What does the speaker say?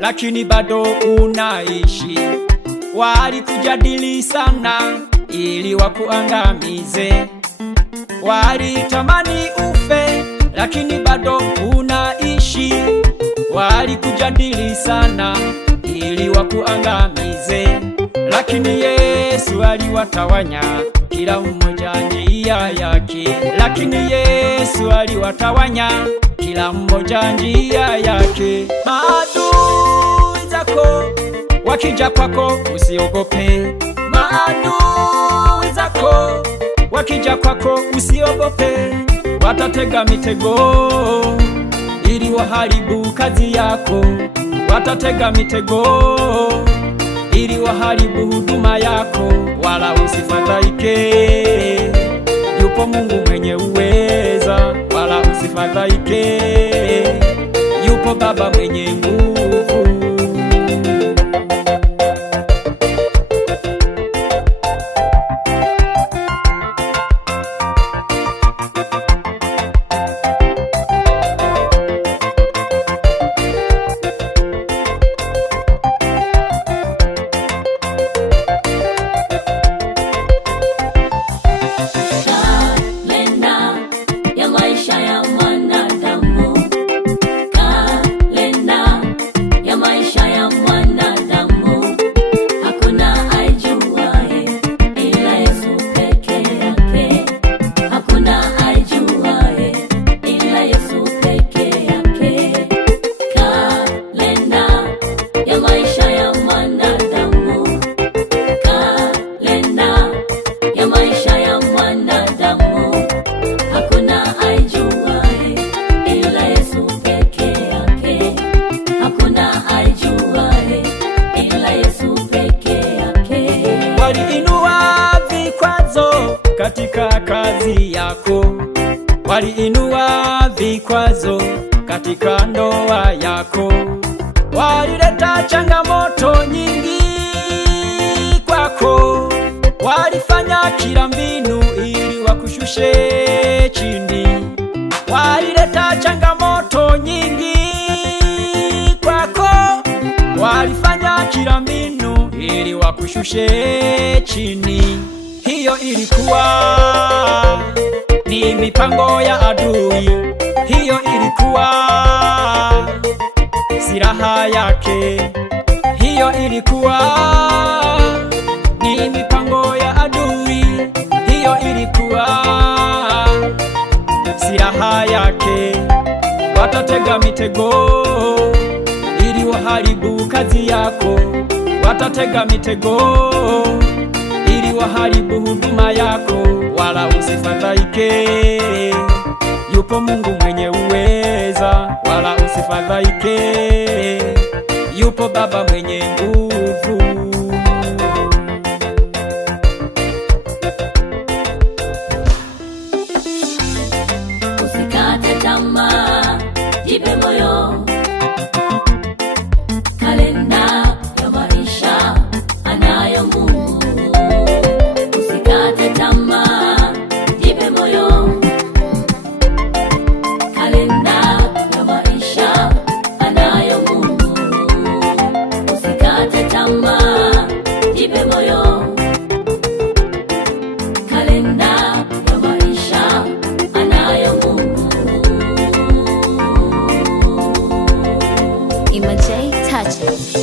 lakini bado unaishi. Walikujadili sana ili wakuangamize. Walitamani ufe, lakini bado unaishi. Walikujadili sana ili wakuangamize, lakini Yesu aliwatawanya kila mmoja njia yake. Lakini Yesu aliwatawanya kila mmoja njia yake. Maadui zako wakija kwako usiogope. Maadui zako wakija kwako usiogope. Watatega mitego ili waharibu kazi yako. Watatega mitego ili waharibu huduma yako. Wala usifadhaike, yupo Mungu mwenye uweza. Wala usifadhaike, yupo Baba mwenye nguvu. Katika kazi yako, waliinua vikwazo katika ndoa yako. Walileta changamoto nyingi kwako. Walifanya kila mbinu ili wakushushe chini. Walileta changamoto nyingi kwako. Walifanya kila mbinu ili wakushushe chini. Hiyo ilikuwa ni mipango ya adui. Hiyo ilikuwa silaha yake. Hiyo ilikuwa ni mipango ya adui. Hiyo ilikuwa silaha yake. Watatega mitego ili waharibu kazi yako. Watatega mitego ili waharibu huduma yako. Wala usifadhaike, yupo Mungu mwenye uweza. Wala usifadhaike, yupo Baba mwenye nguvu. Usikate tamaa, jipe moyo. Kalenda ya maisha anayo Mungu. Usikate tamaa, jipe moyo. Kalenda ya maisha anayo Mungu. Usikate tamaa. Acha